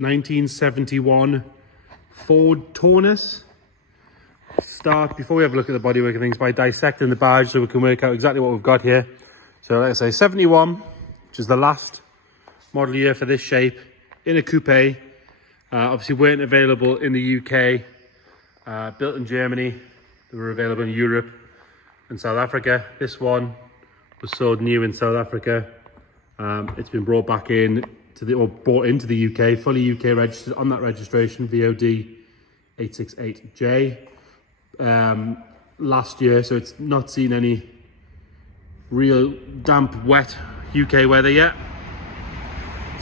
1971 Ford Taunus. Start, before we have a look at the bodywork and things, by dissecting the badge so we can work out exactly what we've got here. So like I say, 71, which is the last model year for this shape, in a coupe. Obviously weren't available in the UK, built in Germany. They were available in Europe and South Africa. This one was sold new in South Africa. It's been brought back in to the, or brought into the UK, fully UK registered on that registration, VOD 868J. Last year, so it's not seen any real damp, wet UK weather yet.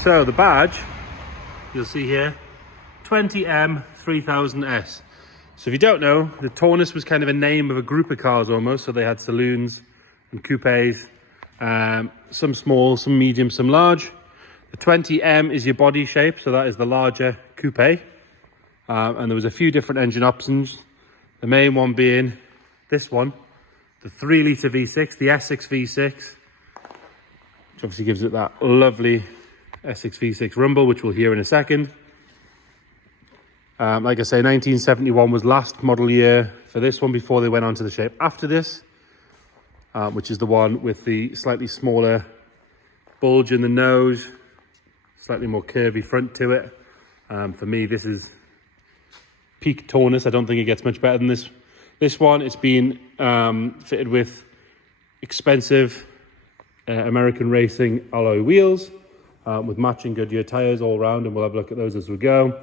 So the badge, you'll see here, 20M 3000S. So if you don't know, the Taunus was kind of a name of a group of cars almost. So they had saloons and coupes, some small, some medium, some large. The 20M is your body shape, so that is the larger coupe. And there was a few different engine options. The main one being this one, the 3-litre V6, the S6 V6, which obviously gives it that lovely S6 V6 rumble, which we'll hear in a second. Like I say, 1971 was last model year for this one before they went on to the shape after this, which is the one with the slightly smaller bulge in the nose, slightly more curvy front to it. For me, this is peak Taunus. I don't think it gets much better than this. This one, it's been fitted with expensive American racing alloy wheels with matching Goodyear tyres all around, and we'll have a look at those as we go.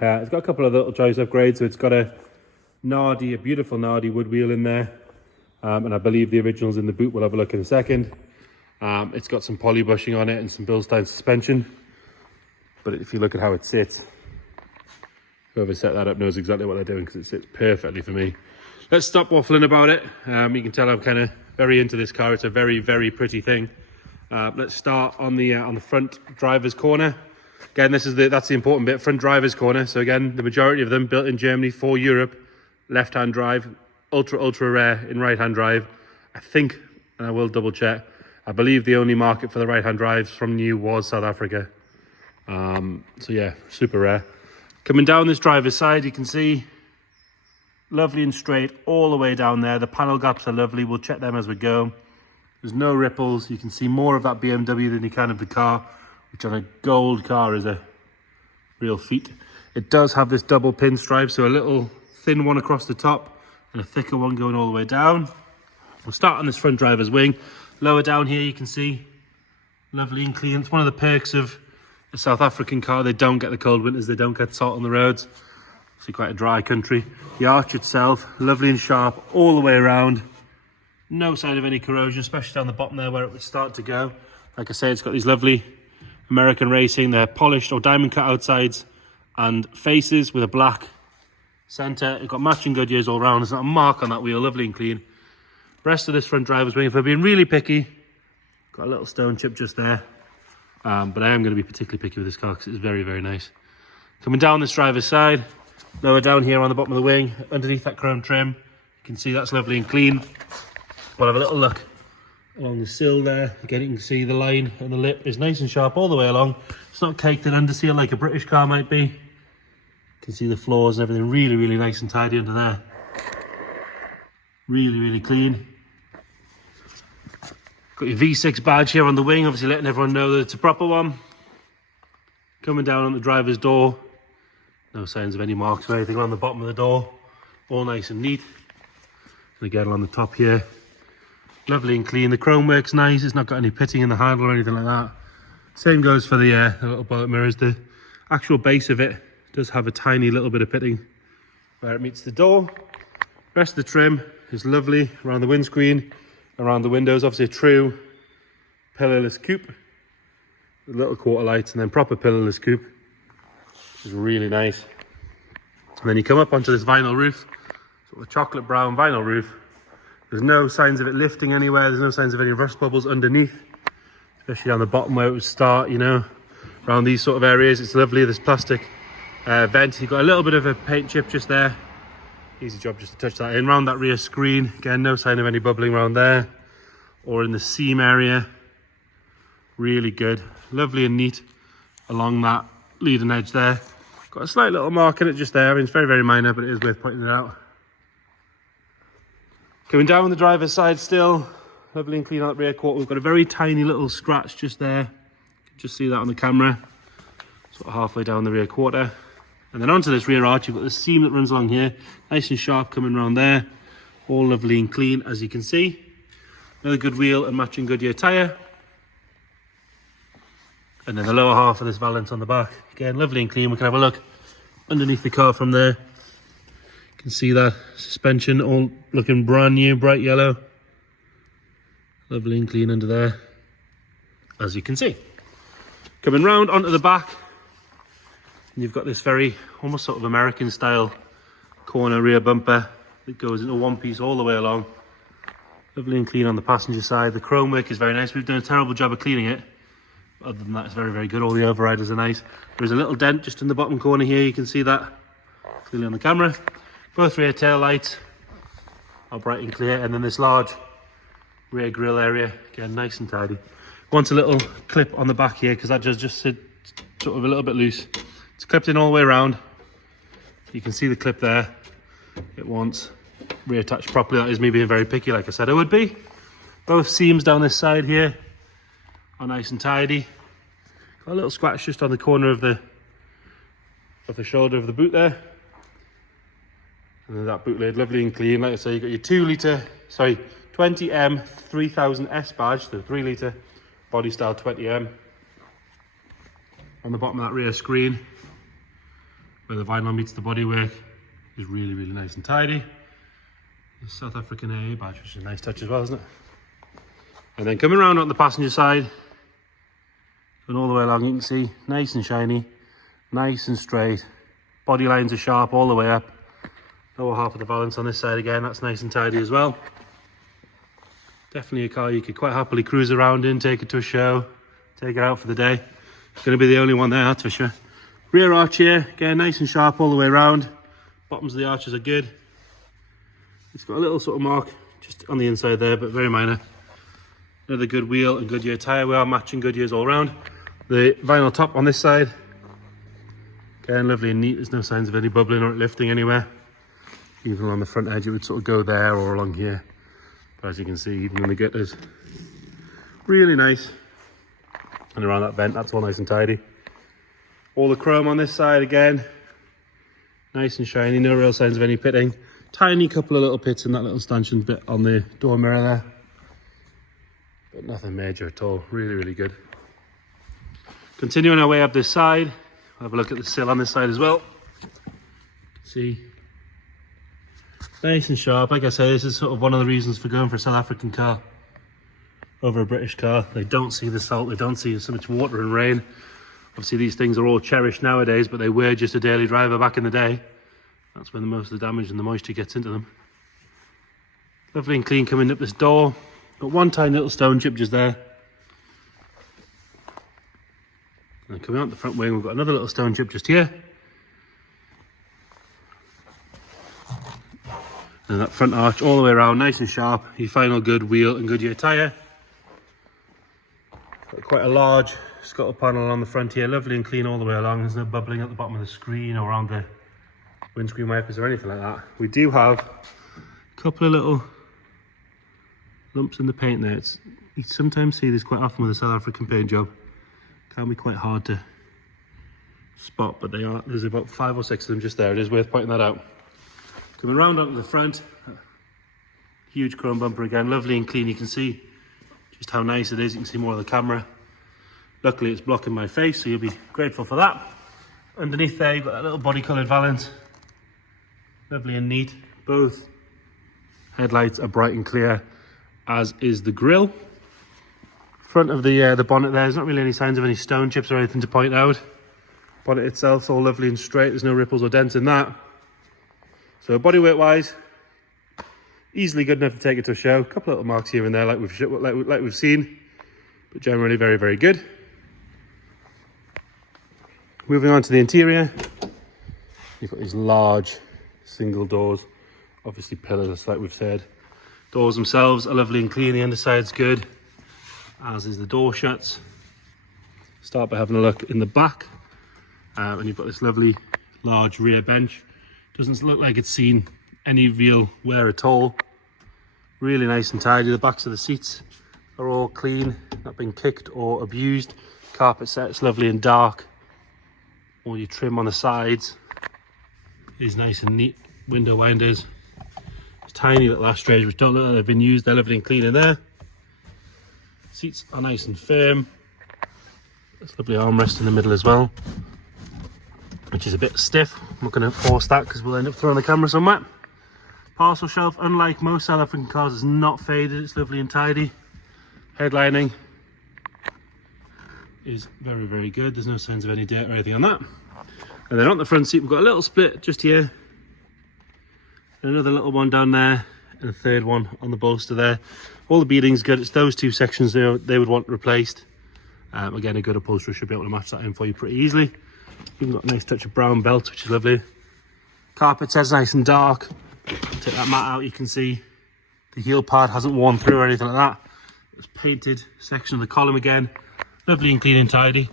It's got a couple of little choice upgrades, so it's got a beautiful Nardi wood wheel in there, and I believe the original's in the boot. We'll have a look in a second. It's got some poly bushing on it and some Bilstein suspension, but if you look at how it sits, whoever set that up knows exactly what they're doing, because it sits perfectly for me. Let's stop waffling about it. You can tell I'm kind of very into this car. It's a very, very pretty thing. Let's start on the front driver's corner. Again, that's the important bit, front driver's corner. So again, the majority of them built in Germany for Europe, left-hand drive, ultra rare in right-hand drive. I think, and I will double check, I believe the only market for the right-hand drives from new was South Africa. So yeah, super rare. Coming down this driver's side, you can see lovely and straight all the way down there. The panel gaps are lovely. We'll check them as we go. There's no ripples. You can see more of that BMW than you can of the car, which on a gold car is a real feat. It does have this double pinstripe, so a little thin one across the top and a thicker one going all the way down. We'll start on this front driver's wing. Lower down here, you can see lovely and clean. It's one of the perks of a South African car. They don't get the cold winters, they don't get salt on the roads. It's quite a dry country. The arch itself, lovely and sharp all the way around. No sign of any corrosion, especially down the bottom there where it would start to go. Like I say, it's got these lovely American racing. They're polished or diamond cut outsides and faces with a black center. It's got matching Goodyears all around. There's not a mark on that wheel, lovely and clean. Rest of this front driver's wing, if we're being really picky, got a little stone chip just there. But I am going to be particularly picky with this car because it's very, very nice. Coming down this driver's side, lower down here on the bottom of the wing, underneath that chrome trim, you can see that's lovely and clean. We'll have a little look along the sill there. Again, you can see the line and the lip is nice and sharp all the way along. It's not caked in underseal like a British car might be. You can see the floors and everything really, really nice and tidy under there. Really, really clean. Got your V6 badge here on the wing, obviously letting everyone know that it's a proper one. Coming down on the driver's door, no signs of any marks or anything on the bottom of the door. All nice and neat. And again on the top here, lovely and clean. The chrome work's nice, it's not got any pitting in the handle or anything like that. Same goes for the little bullet mirrors. The actual base of it does have a tiny little bit of pitting where it meets the door. Rest of the trim is lovely around the windscreen, around the windows. Obviously a true pillarless coupe with little quarter lights, and then proper pillarless coupe, which is really nice. And then you come up onto this vinyl roof, sort of a chocolate brown vinyl roof. There's no signs of it lifting anywhere. There's no signs of any rust bubbles underneath, especially on the bottom where it would start, you know, around these sort of areas. It's lovely, this plastic vent. You've got a little bit of a paint chip just there. Easy job just to touch that in. Around that rear screen, again, no sign of any bubbling around there or in the seam area. Really good, lovely and neat along that leading edge there. Got a slight little mark in it just there. I mean, it's very, very minor, but it is worth pointing it out. Coming down on the driver's side still, lovely and clean on that rear quarter. We've got a very tiny little scratch just there. You can just see that on the camera. Sort of halfway down the rear quarter. And then onto this rear arch, you've got this seam that runs along here. Nice and sharp coming around there. All lovely and clean, as you can see. Another good wheel and matching Goodyear tyre. And then the lower half of this valance on the back. Again, lovely and clean. We can have a look underneath the car from there. You can see that suspension all looking brand new, bright yellow. Lovely and clean under there, as you can see. Coming round onto the back, and you've got this very, almost sort of American style corner rear bumper that goes into one piece all the way along. Lovely and clean on the passenger side. The chrome work is very nice. We've done a terrible job of cleaning it. Other than that, it's very, very good. All the overriders are nice. There's a little dent just in the bottom corner here. You can see that clearly on the camera. Both rear tail lights are bright and clear. And then this large rear grille area, again, nice and tidy. Wants a little clip on the back here because that does just sit sort of a little bit loose. It's clipped in all the way around. You can see the clip there. It wants reattached properly. That is me being very picky, like I said I would be. Both seams down this side here are nice and tidy. Got a little scratch just on the corner of the shoulder of the boot there. And then that boot lid, lovely and clean. Like I say, you got your 20M 3000S badge, the 3 litre body style 20M. On the bottom of that rear screen, where the vinyl meets the bodywork, is really, really nice and tidy. The South African AA badge, which is a nice touch as well, isn't it? And then coming around on the passenger side, and all the way along, you can see nice and shiny, nice and straight. Body lines are sharp all the way up. Lower half of the valance on this side again, that's nice and tidy as well. Definitely a car you could quite happily cruise around in, take it to a show, take it out for the day. It's going to be the only one there, that's for sure. Rear arch here, again, nice and sharp all the way around. Bottoms of the arches are good. It's got a little sort of mark just on the inside there, but very minor. Another good wheel and Goodyear tyre. We are matching Goodyears all around. The vinyl top on this side, again, lovely and neat. There's no signs of any bubbling or it lifting anywhere. Even on the front edge, it would sort of go there or along here. But as you can see, even in the gutters, really nice. And around that vent, that's all nice and tidy. All the chrome on this side again, nice and shiny. No real signs of any pitting. Tiny couple of little pits in that little stanchion bit on the door mirror there. But nothing major at all. Really, really good. Continuing our way up this side, have a look at the sill on this side as well. See, nice and sharp. Like I say, this is sort of one of the reasons for going for a South African car over a British car. They don't see the salt, they don't see so much water and rain. Obviously these things are all cherished nowadays, but they were just a daily driver back in the day. That's when most of the damage and the moisture gets into them. Lovely and clean coming up this door. Got one tiny little stone chip just there. And coming out the front wing, we've got another little stone chip just here. And that front arch all the way around, nice and sharp. Your final good wheel and Goodyear tyre. Got quite a large scuttle panel on the front here, lovely and clean all the way along. There's no bubbling at the bottom of the screen or around the windscreen wipers or anything like that. We do have a couple of little lumps in the paint there. You sometimes see this quite often with a South African paint job. Can be quite hard to spot, but there's about 5 or 6 of them just there. It is worth pointing that out. Coming round onto the front, huge chrome bumper again, lovely and clean. You can see just how nice it is. You can see more of the camera. Luckily it's blocking my face, so you'll be grateful for that. Underneath there, you've got that little body coloured valance. Lovely and neat. Both headlights are bright and clear, as is the grille. Front of the bonnet there's not really any signs of any stone chips or anything to point out. Bonnet itself's all lovely and straight. There's no ripples or dents in that. So bodywork wise, easily good enough to take it to a show. A couple of little marks here and there like we've seen, but generally very, very good. Moving on to the interior, you've got these large single doors, obviously pillars like we've said. Doors themselves are lovely and clean, the underside's good, as is the door shuts. Start by having a look in the back. And you've got this lovely large rear bench. Doesn't look like it's seen any real wear at all. Really nice and tidy. The backs of the seats are all clean, not been kicked or abused. Carpet set's lovely and dark. All your trim on the sides is nice and neat. Window winders. Tiny little ashtrays which don't look like they've been used. They're lovely and clean in there. Seats are nice and firm. There's lovely armrest in the middle as well, which is a bit stiff. I'm not going to force that because we'll end up throwing the camera somewhere. Parcel shelf, unlike most South African cars, is not faded. It's lovely and tidy. Headlining is very, very good. There's no signs of any dirt or anything on that. And then on the front seat, we've got a little split just here. Another little one down there, and a third one on the bolster there. All the beading's good. It's those two sections they would want replaced. Again, a good upholsterer should be able to match that in for you pretty easily. You've got a nice touch of brown belt, which is lovely. Carpet says nice and dark. Take that mat out, you can see the heel pad hasn't worn through or anything like that. It's painted section of the column again. Lovely and clean and tidy.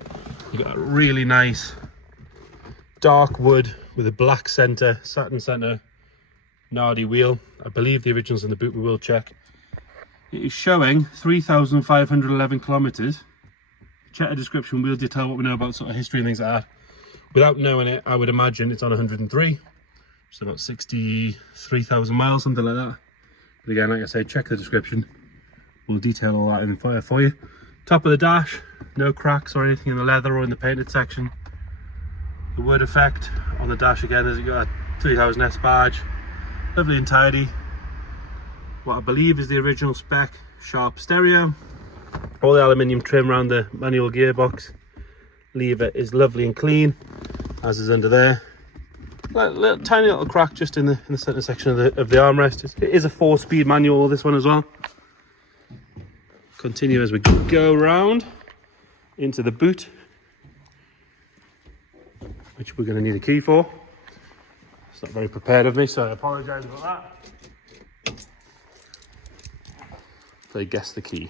You've got a really nice dark wood with a black centre, satin centre, Nardi wheel. I believe the original's in the boot, we will check. It is showing 3,511 kilometres. Check the description, we'll detail what we know about sort of history and things like that. Without knowing it, I would imagine it's on 103. So about 63,000 miles, something like that. But again, like I say, check the description. We'll detail all that in fire for you. Top of the dash, no cracks or anything in the leather or in the painted section. The wood effect on the dash again, as you got a 3000S badge. Lovely and tidy. What I believe is the original spec sharp stereo. All the aluminium trim around the manual gearbox. Lever is lovely and clean, as is under there. Like tiny little crack just in the center section of the armrest. It is a 4-speed manual, this one as well. Continue as we go around into the boot, which we're going to need a key for. It's not very prepared of me, so I apologise about that. They guessed the key.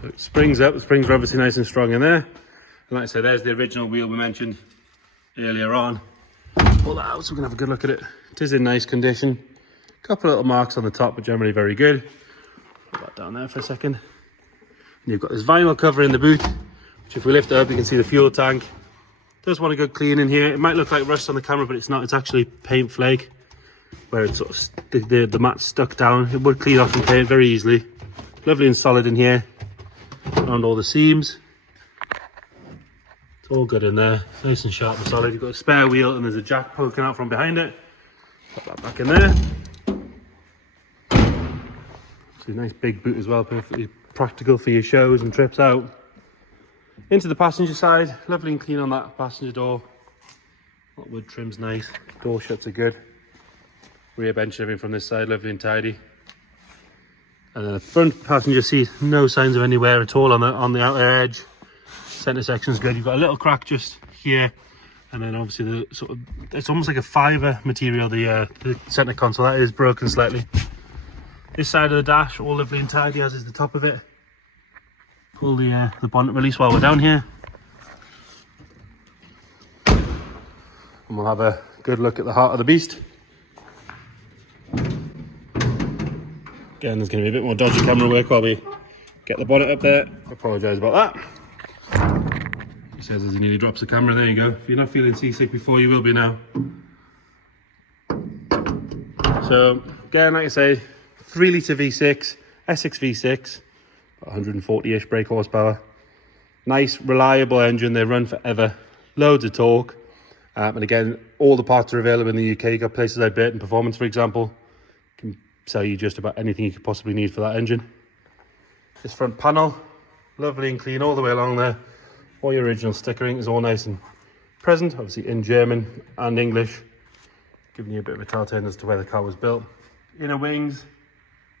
So it springs up. The springs are obviously nice and strong in there. And like I said, there's the original wheel we mentioned earlier on. Pull that out so we can have a good look at it. It is in nice condition. A couple of little marks on the top, but generally very good. Put that down there for a second. And you've got this vinyl cover in the boot, which if we lift it up, you can see the fuel tank. Does want a good clean in here. It might look like rust on the camera, but it's not. It's actually paint flake, where it's sort of the mat's stuck down. It would clean off and paint very easily. Lovely and solid in here, around all the seams. It's all good in there, nice and sharp and solid. You've got a spare wheel and there's a jack poking out from behind it. Put that back in there. It's a nice big boot as well, perfectly practical for your shows and trips out. Into the passenger side, lovely and clean on that passenger door. That wood trim's nice, door shuts are good. Rear bench and everything from this side, lovely and tidy. And then the front passenger seat, no signs of any wear at all on the outer edge. Centre section's good. You've got a little crack just here, and then obviously the sort of, it's almost like a fibre material, the centre console, that is broken slightly. This side of the dash, all lovely and tidy, as is the top of it. Pull the bonnet release while we're down here. And we'll have a good look at the heart of the beast. Again, there's going to be a bit more dodgy camera work while we get the bonnet up there. I apologise about that. He says as he nearly drops the camera. There you go. If you're not feeling seasick before, you will be now. So, again, like I say, 3 litre V6, Essex V6, 140-ish brake horsepower. Nice, reliable engine. They run forever. Loads of torque. And again, all the parts are available in the UK. You've got places like Burton Performance, for example. Can sell you just about anything you could possibly need for that engine. This front panel, lovely and clean all the way along there. All your original stickering is all nice and present, obviously in German and English, giving you a bit of a telltale as to where the car was built. Inner wings,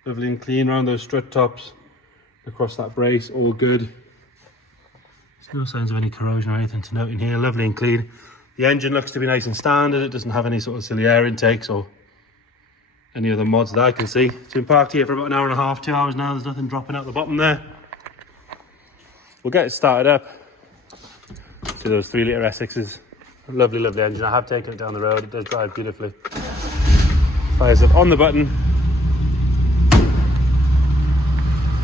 lovely and clean around those strut tops, across that brace, all good. There's no signs of any corrosion or anything to note in here, lovely and clean. The engine looks to be nice and standard. It doesn't have any sort of silly air intakes or any other mods that I can see. It's been parked here for about an hour and a half, 2 hours now. There's nothing dropping out the bottom there. we'll get it started up. So those 3 litre S6s, lovely, lovely engine. I have taken it down the road, it does drive beautifully. Fires up on the button.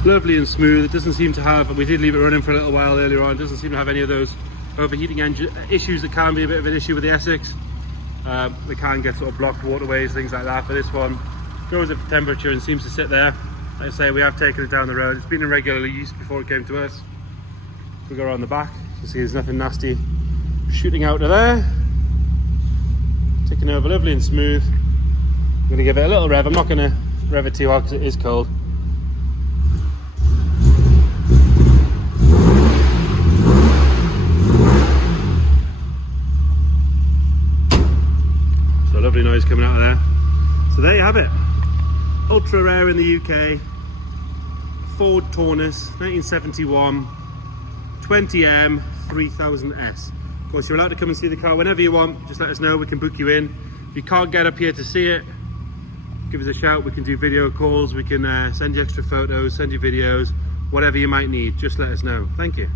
Lovely and smooth. It doesn't seem to have, but we did leave it running for a little while earlier on, it doesn't seem to have any of those overheating engine issues that can be a bit of an issue with the S6. They can get sort of blocked waterways, things like that, but this one goes up to temperature and seems to sit there. Like I say, we have taken it down the road. It's been in regular use before it came to us. We go around the back, you can see there's nothing nasty shooting out of there. Ticking over lovely and smooth. I'm going to give it a little rev. I'm not going to rev it too hard because it is cold. So lovely noise coming out of there. So there you have it. Ultra rare in the UK. Ford Taunus, 1971. 20M 3000S. Of course, you're allowed to come and see the car whenever you want. Just let us know, we can book you in. If you can't get up here to see it, give us a shout. We can do video calls, we can send you extra photos, send you videos, whatever you might need, just let us know. Thank you.